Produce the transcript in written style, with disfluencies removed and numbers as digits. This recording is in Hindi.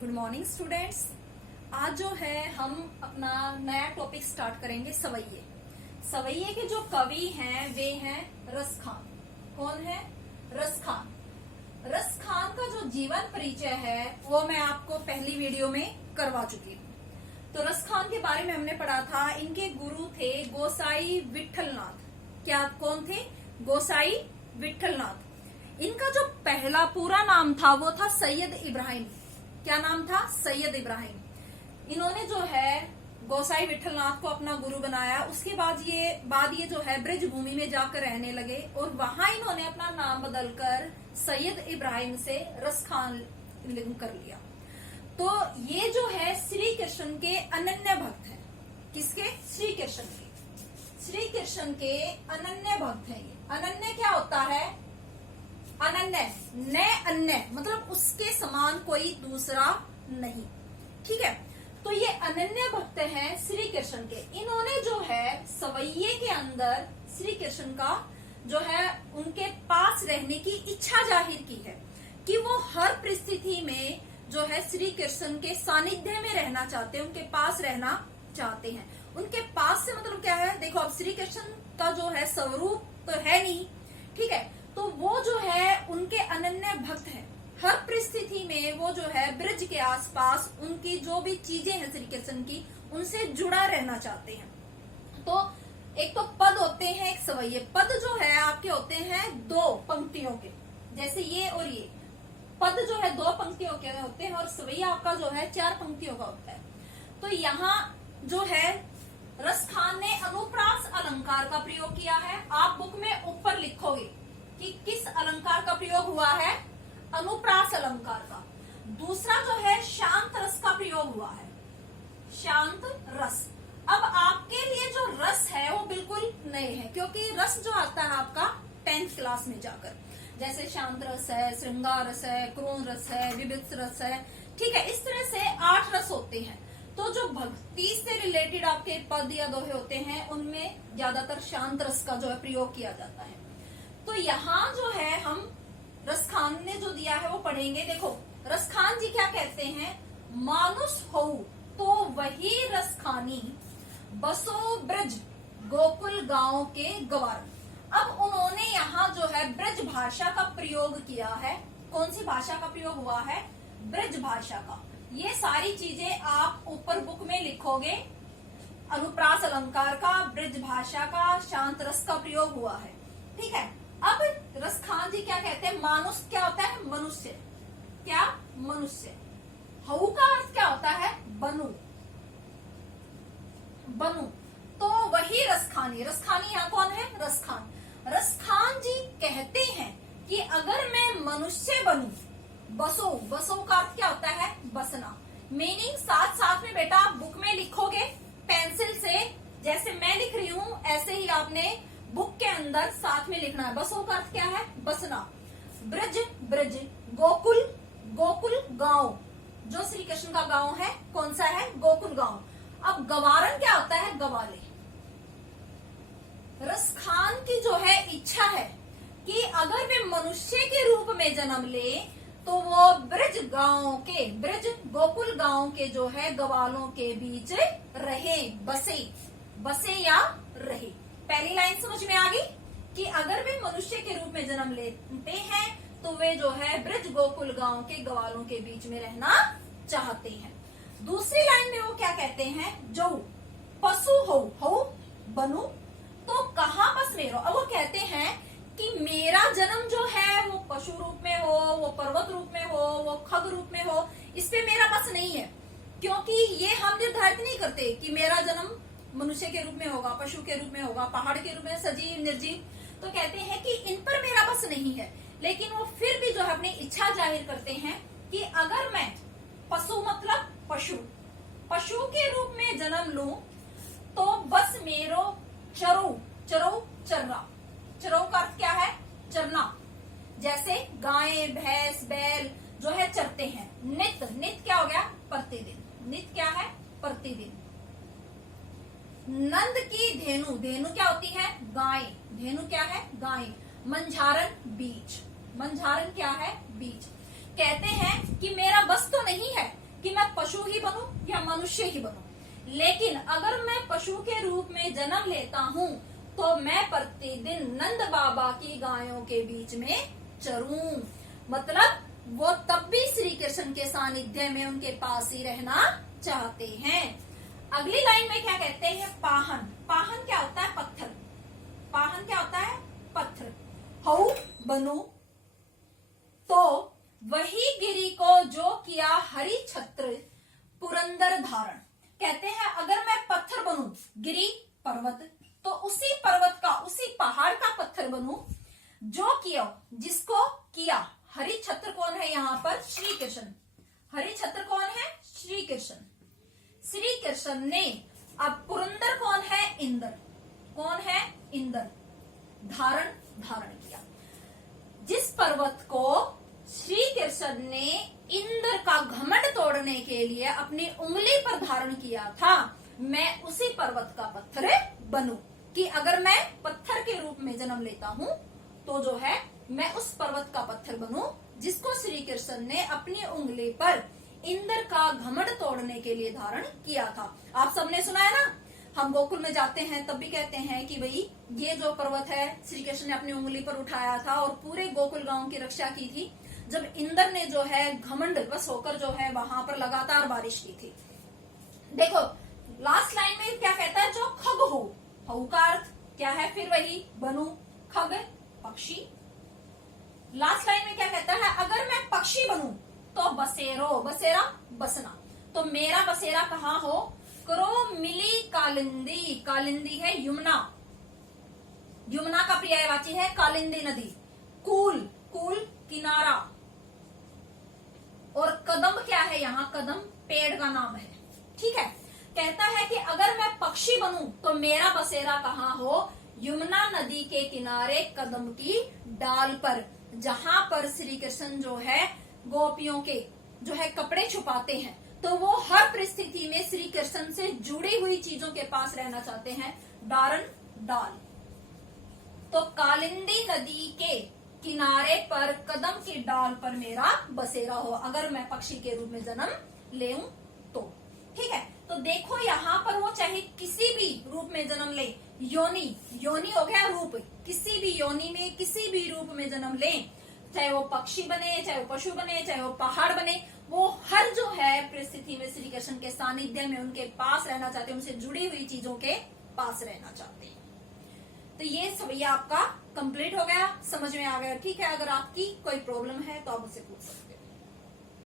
Good morning students. आज जो है हम अपना नया टॉपिक स्टार्ट करेंगे सवैये। सवैये के जो कवि हैं वे हैं रस खान। कौन है? रस खान। रस खान का जो जीवन परिचय है वो मैं आपको पहली वीडियो में करवा चुकी हूँ। तो रस खान के बारे में हमने पढ़ा था। इनके गुरु थे गोसाई विठलनाथ। क्या कौन थे? गोसाई विठलनाथ। इनका जो पहला पूरा नाम था वो था सैयद इब्राहिम। क्या नाम था? सैयद इब्राहिम। इन्होंने जो है गोसाई विठलनाथ को अपना गुरु बनाया। उसके बाद ये जो है ब्रज भूमि में जाकर रहने लगे और वहां इन्होंने अपना नाम बदलकर सैयद इब्राहिम से रस खान कर लिया। तो ये जो है श्री कृष्ण के अनन्य भक्त हैं। किसके? श्री कृष्ण के। श्री कृष्ण के अनन्य भक्त हैं ये। अनन्य क्या होता है? अनन्य, न अन्य, मतलब उसके समान कोई दूसरा नहीं। ठीक है, तो ये अनन्य भक्त हैं श्री कृष्ण के। इन्होंने जो है सवैये के अंदर श्री कृष्ण का जो है उनके पास रहने की इच्छा जाहिर की है कि वो हर परिस्थिति में जो है श्री कृष्ण के सानिध्य में रहना चाहते हैं, उनके पास रहना चाहते हैं। उनके पास से मतलब क्या है? देखो, अब श्री कृष्ण का जो है स्वरूप तो है नहीं, ठीक है, तो वो जो है उनके अनन्य भक्त हैं। हर परिस्थिति में वो जो है ब्रज के आसपास उनकी जो भी चीजें हैं श्री कृष्ण की, उनसे जुड़ा रहना चाहते हैं। तो एक तो पद होते हैं, एक सवैये। पद जो है आपके होते हैं दो पंक्तियों के, जैसे ये और ये। पद जो है दो पंक्तियों के होते हैं और सवैया आपका जो है 4 पंक्तियों का होता है। तो यहाँ जो है रस खान ने अनुप्रास अलंकार का प्रयोग किया है। आप बुक में ऊपर लिखोगे कि किस अलंकार का प्रयोग हुआ है? अनुप्रास अलंकार का। दूसरा जो है शांत रस का प्रयोग हुआ है। शांत रस। अब आपके लिए जो रस है वो बिल्कुल नए है, क्योंकि रस जो आता है आपका 10th क्लास में जाकर, जैसे शांत रस है, श्रृंगार रस है, क्रोध रस है, विविध रस है। ठीक है, इस तरह से 8 रस होते हैं। तो जो भक्ति से रिलेटेड आपके पद या दोहे होते हैं उनमें ज्यादातर शांत रस का जो है प्रयोग किया जाता है। तो यहाँ जो है हम रस खान ने जो दिया है वो पढ़ेंगे। देखो, रस खान जी क्या कहते हैं? मानुष हो तो वही रस खानी, बसो ब्रज गोकुल गांव के गवार। अब उन्होंने यहाँ जो है ब्रज भाषा का प्रयोग किया है। कौन सी भाषा का प्रयोग हुआ है? ब्रज भाषा का। ये सारी चीजें आप ऊपर बुक में लिखोगे। अनुप्रास अलंकार का, ब्रज भाषा का, शांत रस का प्रयोग हुआ है। ठीक है, अब रस खान जी क्या कहते हैं? मानुष क्या होता है? मनुष्य। क्या? मनुष्य। हऊ का अर्थ क्या होता है? बनु। बनु। तो वही रस खानी। रस खानी यहाँ कौन है? रस खान। रस खान जी कहते हैं कि अगर मैं मनुष्य बनूं, बसो। बसो का अर्थ क्या होता है? बसना। मीनिंग साथ साथ में बेटा आप बुक में लिखोगे पेंसिल से, जैसे मैं लिख रही हूँ ऐसे ही आपने बुक के अंदर साथ में लिखना है। बसो का अर्थ क्या है? बसना। ब्रज, ब्रज। गोकुल, गोकुल गांव। जो श्री कृष्ण का गांव है कौन सा है? गोकुल गांव। अब गवारन क्या होता है? गवाले। रस खान की जो है इच्छा है कि अगर वे मनुष्य के रूप में जन्म ले तो वो ब्रज गांव के, ब्रज गोकुल गांव के जो है गवालों के बीच रहे, बसे। बसे या रहे। पहली लाइन समझ में आ गई कि अगर वे मनुष्य के रूप में जन्म लेते हैं तो वे जो है ब्रज गोकुल गांव के गवालों के बीच में रहना चाहते हैं। दूसरी लाइन में वो क्या कहते हैं? जो पशु हो बनू तो कहाँ बस मेरो। अब वो कहते हैं कि मेरा जन्म जो है वो पशु रूप में हो, वो पर्वत रूप में हो, वो खग रूप में हो, इस पे मेरा बस नहीं है। क्योंकि ये हम निर्धारित नहीं करते कि मेरा जन्म मनुष्य के रूप में होगा, पशु के रूप में होगा, पहाड़ के रूप में, सजीव निर्जीव। तो कहते हैं कि इन पर मेरा बस नहीं है। लेकिन वो फिर भी जो है अपनी इच्छा जाहिर करते हैं कि अगर मैं पशु मतलब पशु, पशु के रूप में जन्म लूं तो बस मेरो चरो। चरो चरना। चरो का अर्थ क्या है? चरना। जैसे गाय, भैंस, बैल जो है चरते हैं। नित, नित क्या हो गया? प्रतिदिन। नित क्या है? प्रतिदिन। नंद की धेनु। धेनु क्या होती है? गाय। धेनु क्या है? गाय। मंझारन बीज। मंझारन क्या है? बीज। कहते हैं कि मेरा बस तो नहीं है कि मैं पशु ही बनूं या मनुष्य ही बनूं। लेकिन अगर मैं पशु के रूप में जन्म लेता हूं तो मैं प्रतिदिन नंद बाबा की गायों के बीच में चरूं। मतलब वो तब भी श्री कृष्ण के सानिध्य में उनके पास ही रहना चाहते हैं। अगली लाइन में क्या कहते हैं, पाहन। पाहन क्या होता है, पत्थर। पाहन क्या होता है, पत्थर। हऊ बनू तो वही गिरी को जो किया हरि छत्र पुरंदर धारण। कहते हैं अगर मैं पत्थर बनूं, गिरी पर्वत, तो उसी पर्वत का, उसी पहाड़ का पत्थर बनूं जो किया, जिसको किया। हरि छत्र कौन है यहाँ पर, श्री कृष्ण। हरि छत्र कौन है, श्री कृष्ण। श्री कृष्ण ने, अब पुरंदर कौन है, इंद्र। कौन है, इंद्र। धारण किया। जिस पर्वत को श्री कृष्ण ने इंद्र का घमंड तोड़ने के लिए अपनी उंगली पर धारण किया था, मैं उसी पर्वत का पत्थर बनूं। कि अगर मैं पत्थर के रूप में जन्म लेता हूं तो जो है मैं उस पर्वत का पत्थर बनूं जिसको श्री कृष्ण ने अपनी उंगली पर इंद्र का घमंड तोड़ने के लिए धारण किया था। आप सबने सुना है ना, हम गोकुल में जाते हैं तब भी कहते हैं कि भाई ये जो पर्वत है श्री कृष्ण ने अपनी उंगली पर उठाया था और पूरे गोकुल गांव की रक्षा की थी, जब इंद्र ने जो है घमंड बस होकर जो है वहां पर लगातार बारिश की थी। देखो लास्ट लाइन में क्या कहता है, जो खग हो, हऊ का अर्थ क्या है, फिर वही बनू, खग पक्षी। लास्ट लाइन में क्या कहता है, अगर मैं पक्षी बनूं तो बसेरो, बसेरा बसना, तो मेरा बसेरा कहाँ हो, करो मिली कालिंदी। कालिंदी है यमुना, यमुना का पर्यायवाची है कालिंदी नदी। कूल, कूल किनारा, और कदम क्या है यहाँ, कदम पेड़ का नाम है। ठीक है, कहता है कि अगर मैं पक्षी बनूं तो मेरा बसेरा कहाँ हो, यमुना नदी के किनारे कदम की डाल पर, जहां पर श्री कृष्ण जो है गोपियों के जो है कपड़े छुपाते हैं, तो वो हर परिस्थिति में श्री कृष्ण से जुड़ी हुई चीजों के पास रहना चाहते हैं। डारण डाल, तो कालिंदी नदी के किनारे पर कदम की डाल पर मेरा बसेरा हो, अगर मैं पक्षी के रूप में जन्म लेऊं तो। ठीक है, तो देखो यहाँ पर वो चाहे किसी भी रूप में जन्म ले, योनि, योनि हो गया रूप, किसी भी योनि में किसी भी रूप में जन्म ले, चाहे वो पक्षी बने, चाहे वो पशु बने, चाहे वो पहाड़ बने, वो हर जो है परिस्थिति में श्री कृष्ण के सानिध्य में उनके पास रहना चाहते हैं, उनसे जुड़ी हुई चीजों के पास रहना चाहते हैं। तो ये सब ये आपका कंप्लीट हो गया, समझ में आ गया। ठीक है, अगर आपकी कोई प्रॉब्लम है तो आप मुझसे पूछ सकते हैं।